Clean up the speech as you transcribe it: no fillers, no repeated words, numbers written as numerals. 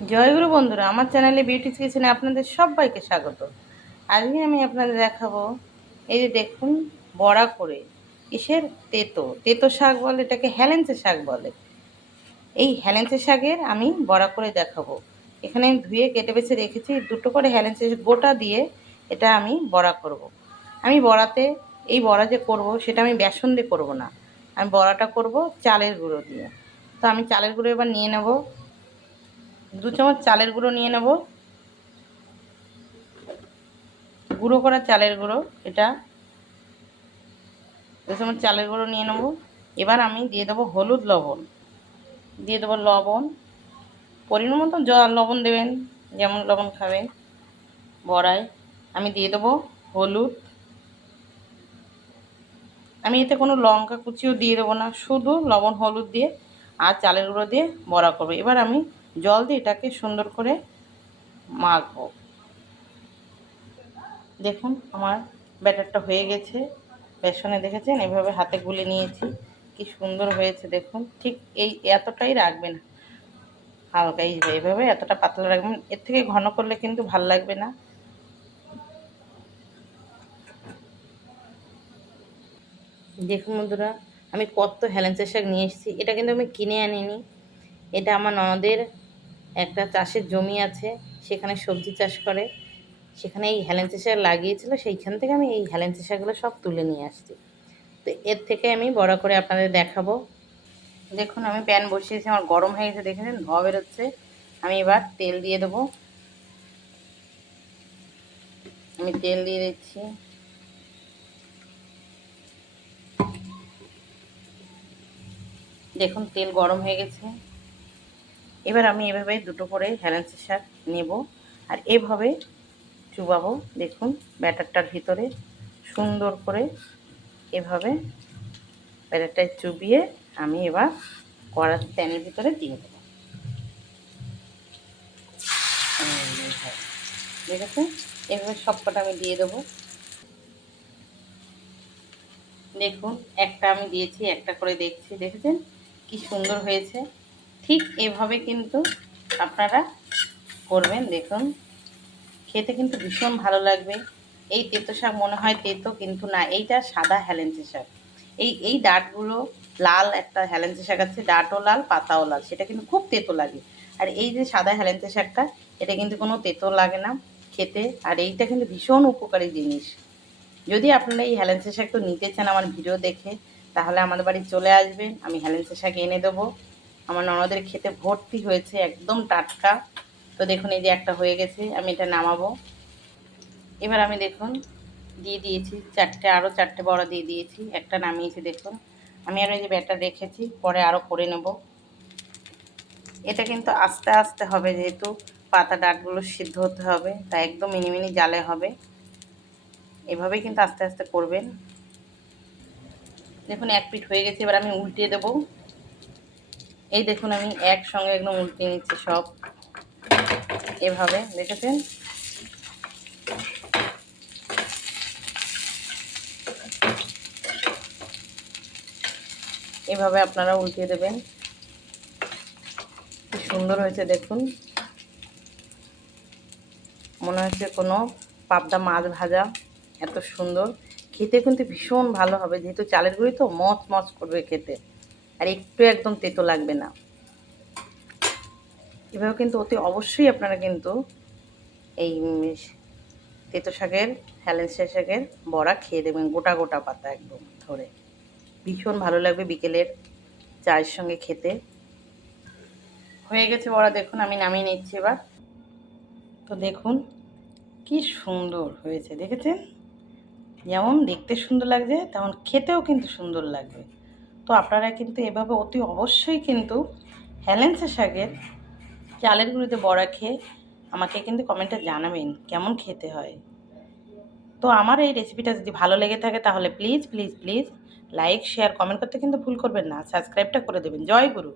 জয়গুরু বন্ধুরা, আমার চ্যানেলে বিউটি কিচেনে আপনাদের সবাইকে স্বাগত। আজকে আমি আপনাদের দেখাবো, এই যে দেখুন, বড়া করে কিসের তেতো তেতো শাক বলে, এটাকে হেলেঞ্চা শাক বলে। এই হেলেঞ্চা শাকের আমি বড়া করে দেখাবো। এখানে আমি ধুয়ে কেটে বেছে রেখেছি, দুটো করে হেলেঞ্চা গোটা দিয়ে এটা আমি বড়া করব। আমি বড়াতে, এই বড়া যে করব সেটা আমি বেসন দিয়ে করব না, আমি বড়াটা করব চালের গুঁড়ো দিয়ে। তো আমি চালের গুঁড়ো এবার নিয়ে নেব, 2 চামচ চালের গুঁড়ো নিয়ে নেব, গুঁড়ো করা চালের গুঁড়ো। এটা 2 চামচ চালের গুঁড়ো নিয়ে নেব। এবার আমি দিয়ে দেবো হলুদ, লবণ দিয়ে দেবো, লবণ পরিমাণ মতো লবণ দেবেন, যেমন লবণ খাবেন বড়ায়। আমি দিয়ে দেবো হলুদ, আমি এতে কোনো লঙ্কা কুচিও দিয়ে দেবো না, শুধু লবণ হলুদ দিয়ে আর চালের গুঁড়ো দিয়ে বড়া করবো। এবার আমি জল দিয়ে এটাকে সুন্দর করে মাখবো। দেখুন আমার ব্যাটারটা হয়ে গেছে, বেসনে দেখেছেন এভাবে হাতে গুলে নিয়েছি, কি সুন্দর হয়েছে দেখুন। ঠিক এই এতটাই রাখবেন, হালকা এইভাবে এতটা পাতলা রাখবেন, এর থেকে ঘন করলে কিন্তু ভাল লাগবে না। দেখুন বন্ধুরা, আমি কত হেলেঞ্চা শাক নিয়ে এসেছি। এটা কিন্তু আমি কিনে আনিনি, এটা আমার ননদের একটা চাষের জমি আছে, সেখানে সবজি চাষ করে, সেখানে এই হেলেঞ্চা শাক লাগিয়েছিল, সেইখান থেকে আমি এই হেলেঞ্চা শাকগুলো সব তুলে নিয়ে আসছি। তো এর থেকে আমি বড়া করে আপনাদের দেখাবো। দেখুন আমি প্যান বসিয়েছি, আমার গরম হয়ে গেছে, দেখেছেন ধোঁয়া বেরোচ্ছে। আমি এবার তেল দিয়ে দেবো, আমি তেল দিয়ে দিচ্ছি। দেখুন তেল গরম হয়ে গেছে। এবার আমি এভাবে দুটো করে হেলেঞ্চা শাক নেব আর এভাবে চুবাবো। দেখুন ব্যাটারটার ভিতরে সুন্দর করে এভাবে ব্যাটারটায় চুবিয়ে আমি এবার কড়ার প্যানের ভিতরে দিয়ে দেবো। দেখেছেন এভাবে সবকটা আমি দিয়ে দেবো। দেখুন একটা আমি দিয়েছি, একটা করে দেখছি, দেখেছেন কি সুন্দর হয়েছে। ঠিক এভাবে কিন্তু আপনারা করবেন। দেখুন খেতে কিন্তু ভীষণ ভালো লাগবে। এই তেতো শাক মনে হয় তেতো, কিন্তু না, এইটা সাদা হেলেঞ্চা শাক। এই ডাঁটগুলো লাল, একটা হেলেঞ্চা শাক আছে ডাঁটও লাল পাতাও লাল, সেটা কিন্তু খুব তেতো লাগে। আর এই যে সাদা হেলেঞ্চা শাকটা, এটা কিন্তু কোনো তেতো লাগে না খেতে, আর এইটা কিন্তু ভীষণ উপকারী জিনিস। যদি আপনারা এই হেলেঞ্চা শাক তো নিতে চান আমার ভিডিও দেখে, তাহলে আমাদের বাড়ি চলে আসবেন, আমি হেলেঞ্চা শাক এনে দেবো। আমার ননদের খেতে ভর্তি হয়েছে, একদম টাটকা। তো দেখুন এই যে একটা হয়ে গেছে, আমি এটা নামাবো। এবার আমি দেখুন দিয়ে দিয়েছি চারটে, আরও চারটে বড়া দিয়ে দিয়েছি, একটা নামিয়েছি। দেখুন আমি আরও এই যে ব্যাটার রেখেছি, পরে আরও করে নেব। এটা কিন্তু আস্তে আস্তে হবে, যেহেতু পাতা ডাঁটগুলো সিদ্ধ হতে হবে, তাই একদম মিনি মিনি জালে হবে। এভাবেই কিন্তু আস্তে আস্তে করবেন। দেখুন এক পিঠ হয়ে গেছে, এবার আমি উল্টিয়ে দেব। এই দেখুন আমি একসঙ্গে একদম উল্টিয়ে নিচ্ছি সব, এভাবে দেখেছেন। এভাবে আপনারা উল্টিয়ে দেবেন। কি সুন্দর হয়েছে দেখুন, মনে হচ্ছে কোনো পাবদা মাছ ভাজা, এত সুন্দর। খেতে কিন্তু ভীষণ ভালো হবে, যেহেতু চালের গুঁড়ি তো মচ মচ করবে খেতে, আর একটু একদম তেতো লাগবে না। এভাবে কিন্তু অতি অবশ্যই আপনারা কিন্তু এই তেতো শাকের, হেলেঞ্চা শাকের বড়া খেয়ে দেবেন, গোটা গোটা পাতা একদম ধরে, ভীষণ ভালো লাগবে বিকেলের চায়ের সঙ্গে খেতে। হয়ে গেছে বড়া, দেখুন আমি নামিয়ে নিচ্ছি এবার। তো দেখুন কি সুন্দর হয়েছে, দেখেছেন, যেমন দেখতে সুন্দর লাগছে তেমন খেতেও কিন্তু সুন্দর লাগবে। তো আপনারা কিন্তু এভাবে অতি অবশ্যই কিন্তু হেলেঞ্চা শাকের চালের গুঁড়িতে বড়া খেয়ে আমাকে কিন্তু কমেন্টে জানাবেন কেমন খেতে হয়। তো আমার এই রেসিপিটা যদি ভালো লেগে থাকে তাহলে please please please like share comment করতে কিন্তু ভুল করবেন না, সাবস্ক্রাইবটা করে দেবেন। জয় গুরু।